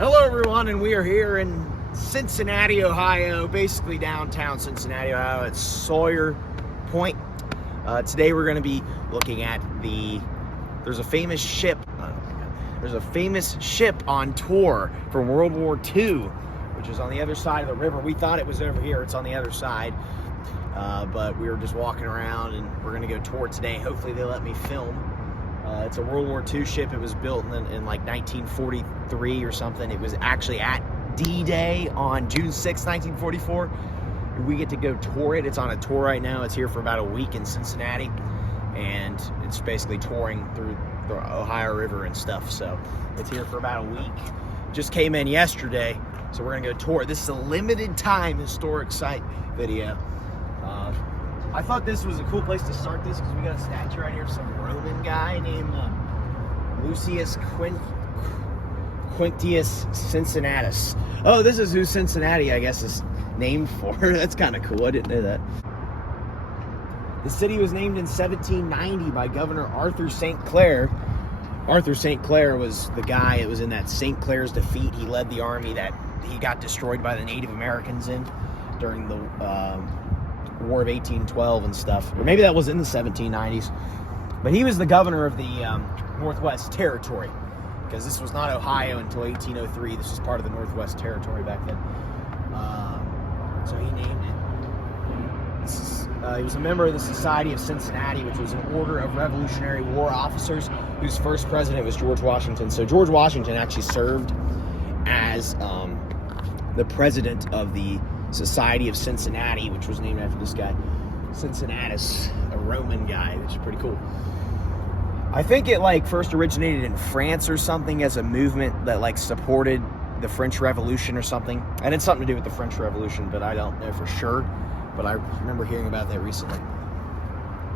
Hello everyone, and we are here in Cincinnati, Ohio, basically downtown Cincinnati, Ohio at Sawyer Point. Today we're going to be looking at there's a famous ship on tour from World War II, which is on the other side of the river. We thought it was over here, it's on the other side, but we were just walking around and we're going to go tour today. Hopefully they let me film. It's a World War II ship. It was built in like 1943 or something. It was actually at D-Day on June 6, 1944. We get to go tour it. It's on a tour right now. It's here for about a week in Cincinnati, and it's basically touring through the Ohio River and stuff. So it's here for about a week. Just came in yesterday, so we're gonna go tour. This is a limited time historic site video. I thought this was a cool place to start this because we got a statue right here of some Roman guy named Lucius Quintius Cincinnatus. Oh, this is who Cincinnati, I guess, is named for. That's kind of cool. I didn't know that. The city was named in 1790 by Governor Arthur St. Clair. Arthur St. Clair was the guy that was in that St. Clair's defeat. He led the army that he got destroyed by the Native Americans in during the War of 1812 and stuff. Or maybe that was in the 1790s. But he was the governor of the Northwest Territory, because this was not Ohio until 1803. This was part of the Northwest Territory back then. So he named it. He was a member of the Society of Cincinnati, which was an order of Revolutionary War officers whose first president was George Washington. So George Washington actually served as the president of the Society of Cincinnati, which was named after this guy, Cincinnatus, a Roman guy, which is pretty cool. I think it first originated in France or something as a movement that supported the French Revolution or something. And it's something to do with the French Revolution, but I don't know for sure. But I remember hearing about that recently.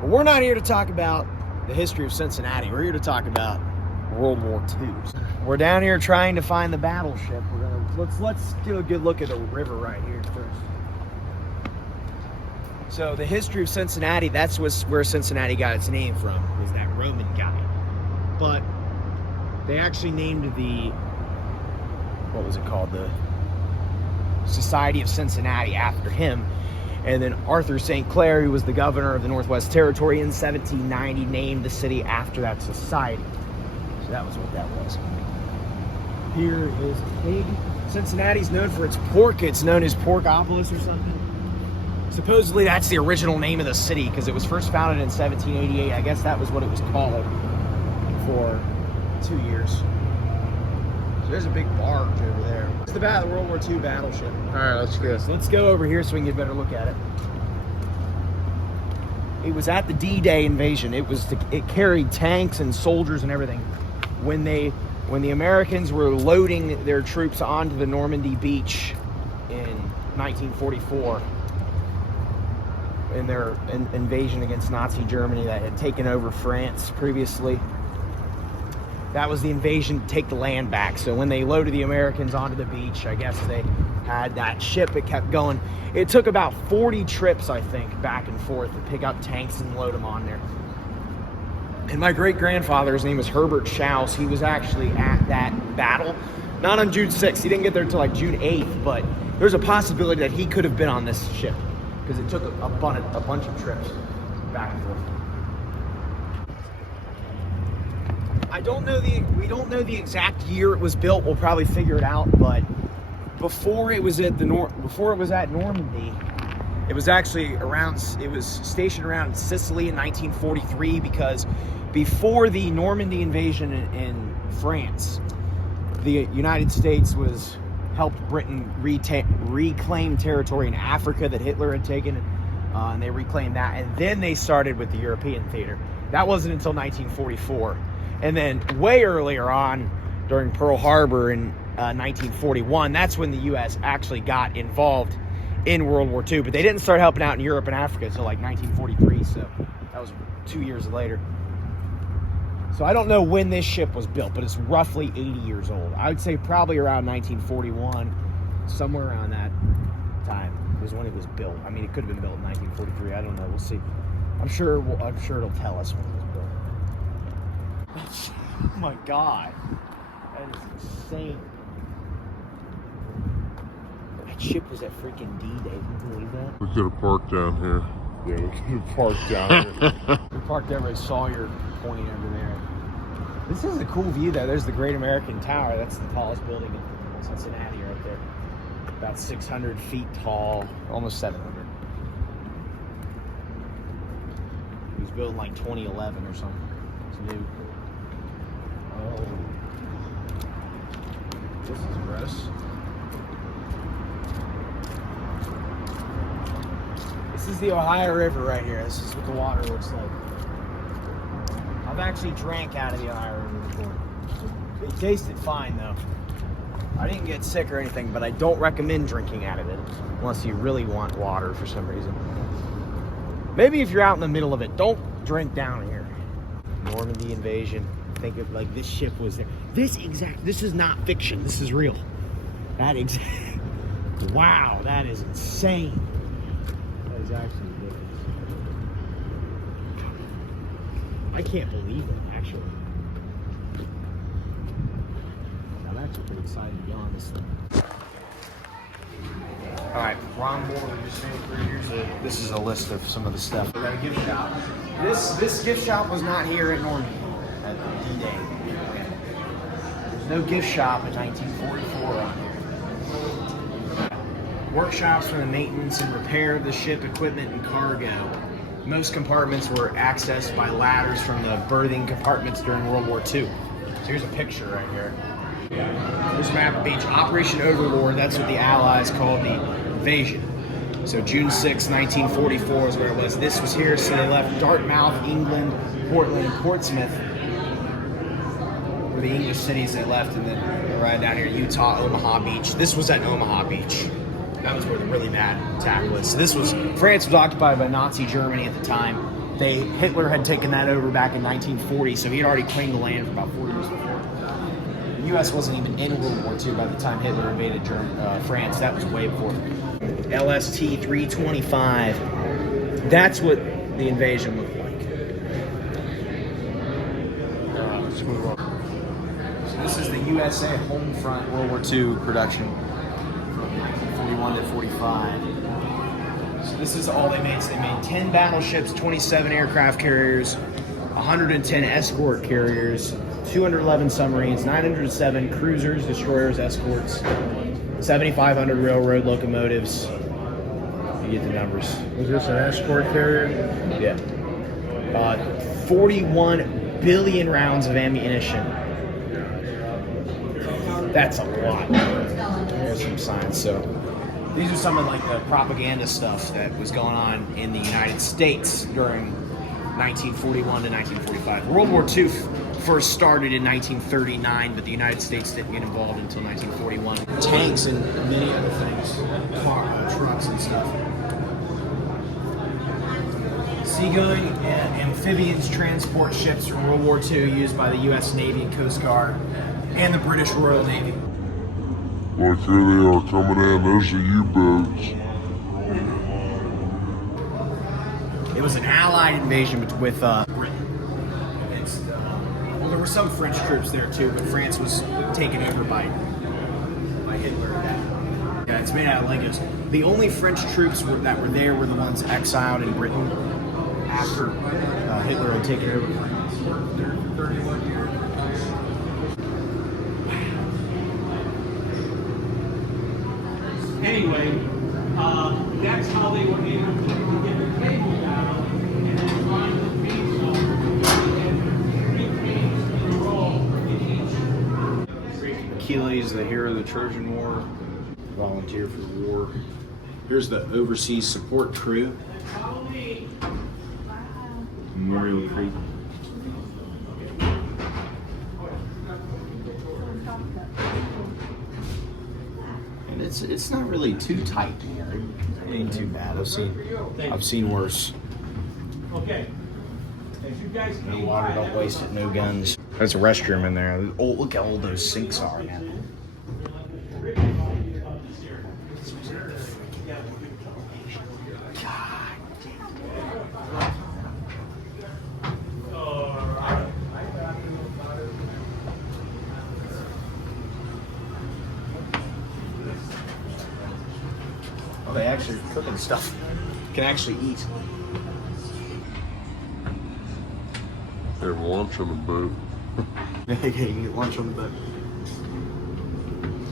But we're not here to talk about the history of Cincinnati. We're here to talk about World War II. We're down here trying to find the battleship. Let's get a good look at the river right here first. So the history of Cincinnati, that's where Cincinnati got its name from, was that Roman guy. But they actually named what was it called? The Society of Cincinnati after him. And then Arthur St. Clair, who was the governor of the Northwest Territory in 1790, named the city after that society. So that was what that was. Here is a pig. Cincinnati's known for its pork. It's known as Porkopolis or something. Supposedly that's the original name of the city because it was first founded in 1788. I guess that was what it was called for 2 years. So there's a big barge over there. It's the World War II battleship. All right, let's go. So let's go over here so we can get a better look at it. It was at the D-Day invasion. It carried tanks and soldiers and everything. When the Americans were loading their troops onto the Normandy beach in 1944 in their invasion against Nazi Germany that had taken over France previously, that was the invasion to take the land back. So when they loaded the Americans onto the beach, I guess they had that ship. It kept going. It took about 40 trips, I think, back and forth to pick up tanks and load them on there. And my great-grandfather, his name was Herbert Schaus, he was actually at that battle. Not on June 6th. He didn't get there until June 8th, but there's a possibility that he could have been on this ship because it took a bunch of trips back and forth. We don't know the exact year it was built. We'll probably figure it out, but before it was at Normandy, it was actually it was stationed around Sicily in 1943 because before the Normandy invasion in France, the United States helped Britain reclaim territory in Africa that Hitler had taken, and they reclaimed that, and then they started with the European theater. That wasn't until 1944. And then way earlier on, during Pearl Harbor in 1941, that's when the U.S. actually got involved in World War II, but they didn't start helping out in Europe and Africa until 1943, so that was 2 years later. So I don't know when this ship was built, but it's roughly 80 years old. I would say probably around 1941, somewhere around that time was when it was built. I mean, it could have been built in 1943. I don't know. We'll see. I'm sure it'll tell us when it was built. Oh my God, that is insane. ship was at freaking D-Day. Can you believe that? We could have parked down here. Yeah, we could have parked down here. We parked over at Sawyer Point over there. This is a cool view though. There's the Great American Tower. That's the tallest building in Cincinnati right there. About 600 feet tall, almost 700. It was built in like 2011 or something. It's new. Oh. This is gross. This is the Ohio River right here. This is what the water looks like. I've actually drank out of the Ohio River before. It tasted fine though. I didn't get sick or anything, but I don't recommend drinking out of it unless you really want water for some reason. Maybe if you're out in the middle of it, don't drink down here. Normandy invasion. Think of like this ship was there. This is not fiction. This is real. Wow, that is insane. That is actually ridiculous. I can't believe it, actually. I'm actually pretty excited to be on this thing. All right, Ron Moore, this is a list of some of the stuff. We got a gift shop. This gift shop was not here at Normandy at D-Day. There's no gift shop in 1944 on here. Workshops for the maintenance and repair of the ship equipment and cargo. Most compartments were accessed by ladders from the berthing compartments during World War II. So here's a picture right here. Here's a map of the beach. Operation Overlord, that's what the Allies called the invasion. So June 6, 1944 is where it was. This was here, so they left Dartmouth, England, Portland, Portsmouth were the English cities they left, and then right down here, Utah, Omaha Beach. This was at Omaha Beach. That was where the really bad attack was. So France was occupied by Nazi Germany at the time. Hitler had taken that over back in 1940, so he had already claimed the land for about 4 years before. The U.S. wasn't even in World War II by the time Hitler invaded France. That was way before. LST-325. That's what the invasion looked like. Let's move on. So this is the USA home front World War II production from 1941 to 45. So this is all they made. So they made 10 battleships, 27 aircraft carriers, 110 escort carriers, 211 submarines, 907 cruisers, destroyers, escorts, 7,500 railroad locomotives. You get the numbers. Was this an escort carrier? Yeah. 41 billion rounds of ammunition. That's a lot. There's some signs. So these are some of like the propaganda stuff that was going on in the United States during 1941 to 1945. World War II first started in 1939, but the United States didn't get involved until 1941. Tanks and many other things, trucks and stuff. Seagoing and amphibians transport ships from World War II used by the U.S. Navy and Coast Guard and the British Royal Navy. Look, here they are coming in. There's the U-boats. It was an Allied invasion with Britain. Well, there were some French troops there too, but France was taken over by Hitler. Yeah, it's made out of Legos. The only French troops that were there were the ones exiled in Britain after Hitler had taken over France. 31 years. Anyway, that's how they were able to get the cable down and then find the paint zone and repaint the role in each. Achilles, the hero of the Trojan War, volunteer for war. Here's the overseas support crew. Memorial Creek. And it's not really too tight here. It ain't too bad. I've seen worse. Okay. As you guys No water, don't waste it, no guns. There's a restroom in there. Oh, look how old those sinks are, man. They actually are cooking stuff. You can actually eat. They have lunch on the boat. Yeah, you can get lunch on the boat.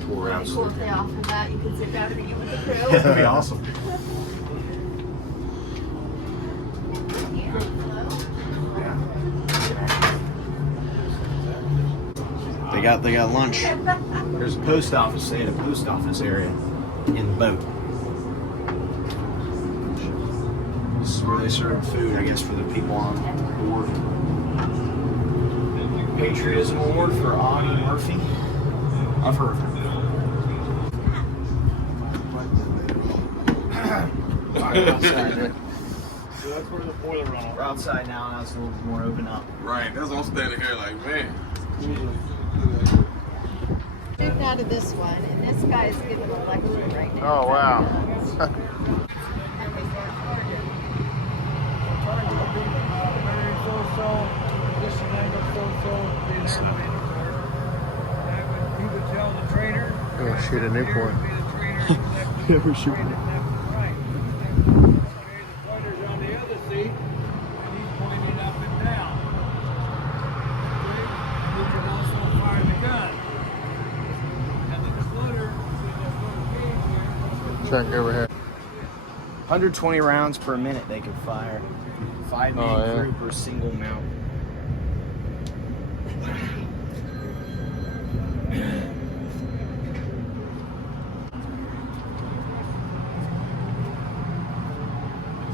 4 That'd ounce. be cool if they offered that. You could sit down and eat with the crew. That'd be awesome. They got lunch. There's a post office. They had a post office area in the boat. This is where they serve food, I guess, for the people on board. Patriotism Award for Audie Murphy. I've heard of him. So that's where the boiler run off. We're outside now, and it's a little more open up. Right, that's what I'm standing here like, man. Moved out of this one, and this guy's giving a lecture right now. Oh, wow. Gonna shoot a Newport. Yeah, we're shooting it. Check overhead. 120 rounds per minute they could fire. 5-man crew per single mount.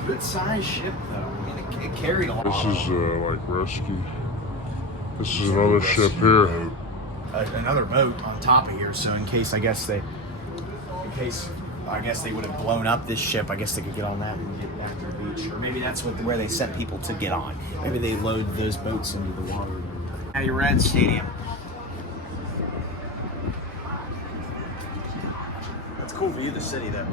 Good size ship though. I mean, it carried a lot. This is like rescue. This is another ship here. Another boat on top of here, so in case I guess they would have blown up this ship, I guess they could get on that and get back to the beach. Or maybe that's where they sent people to get on. Maybe they load those boats into the water. Natty Red Stadium. That's a cool view of the city though.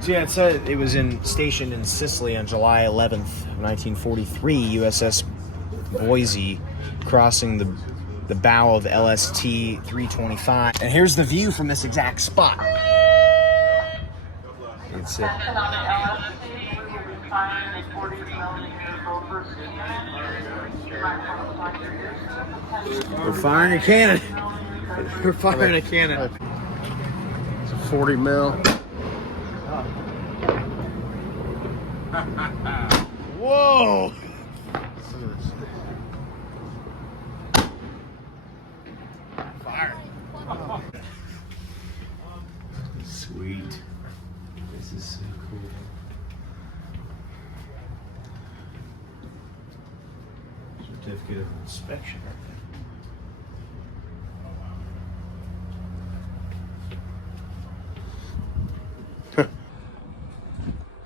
So yeah, it said it was stationed in Sicily on July 11th, 1943. USS Boise crossing the bow of LST-325. And here's the view from this exact spot. It's it. We're firing a cannon. We're firing a cannon. It's a 40 mil. Whoa! Fire. Sweet. This is so cool. Certificate of inspection.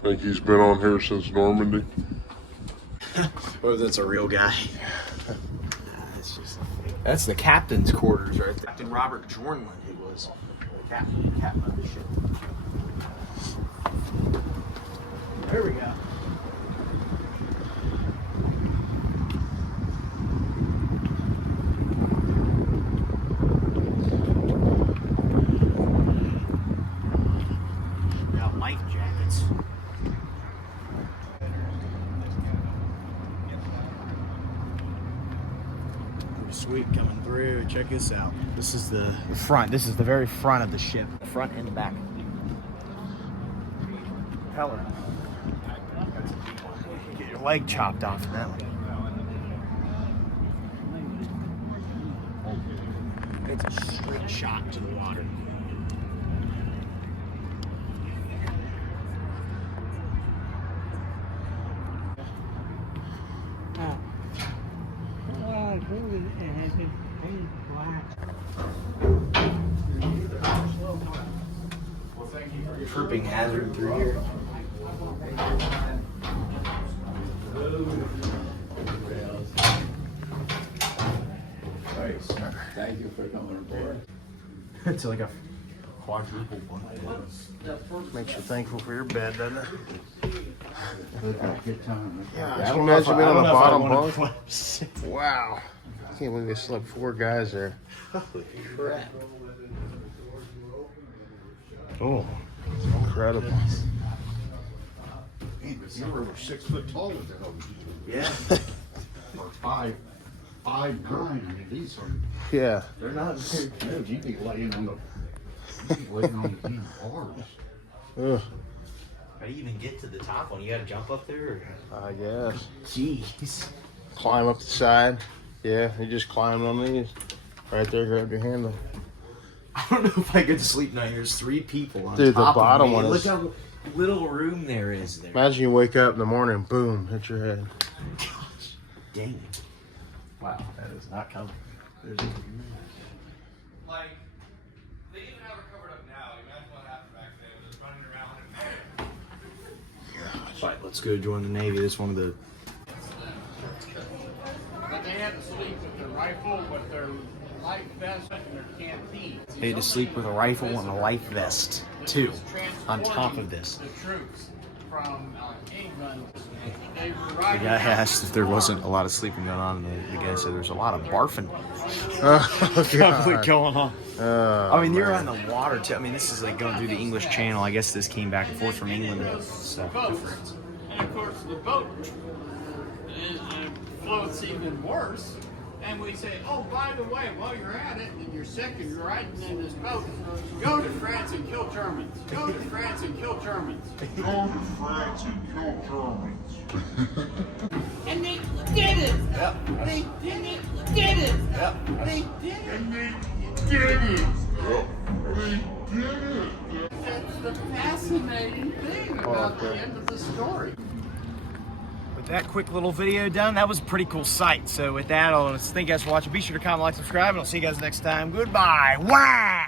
Think he's been on here since Normandy. What if that's a real guy? That's the captain's quarters, right? Captain Robert Jornlin, who was the captain of the ship. There we go. Got life jackets. Sweet coming through. Check this out. This is the front. This is the very front of the ship. The front and the back. Propeller. Get your leg chopped off in that one. It's a straight shot to the water. Tripping hazard through here. Thank you for coming aboard. It's like a quadruple one. Makes you thankful for your bed, doesn't it? Good time. Yeah, I can imagine being on the bottom bunk. bunk. Wow. Can't believe they slept 4 guys there. Holy crap. Oh, it's incredible. If you were over 6 foot tall, what the hell would you do? Yeah. Or 5'9". I mean, these are, Yeah. they're not very good. You'd be laying on the damn bars. Ugh, How do you even get to the top one? You gotta jump up there? I guess. Jeez. Climb up the side. Yeah, you just climb on these. Right there, grab your handle. I don't know if I could sleep now. There's 3 people on Dude, the top bottom of me. one Look is- how little room there is there. Imagine you wake up in the morning, boom, hit your head. Gosh, dang it. Wow, that is not coming. Like, they even have her covered up now. Imagine what happened back then. Just running around and Right, let's go join the Navy. This one of the... But they had to sleep with their rifle, with their life vest, and their canteen. They had to sleep with a rifle and a life vest, too, on top of this. The troops from England. They The arrived guy asked if there wasn't a lot of sleeping going on, and the guy said there's a lot of barfing Oh, God. going on. Oh, I mean, you're man. on the water, too. I mean, this is like going through the English Channel. I guess this came back and forth from England and stuff. boats. And of course, the boat floats even worse. And we say, oh, by the way, while you're at it and you're sick and you're riding in this boat, go to France and kill Germans. Go to France and kill Germans. Go to France and kill Germans. And they did it. Yep. They did it. Did it. Yep. They did it. And they did it. They did it. That's the fascinating thing about the okay. end of the story. With that quick little video done, that was a pretty cool sight. So with that, I'll thank you guys for watching. Be sure to comment, like, subscribe, and I'll see you guys next time. Goodbye. Wah!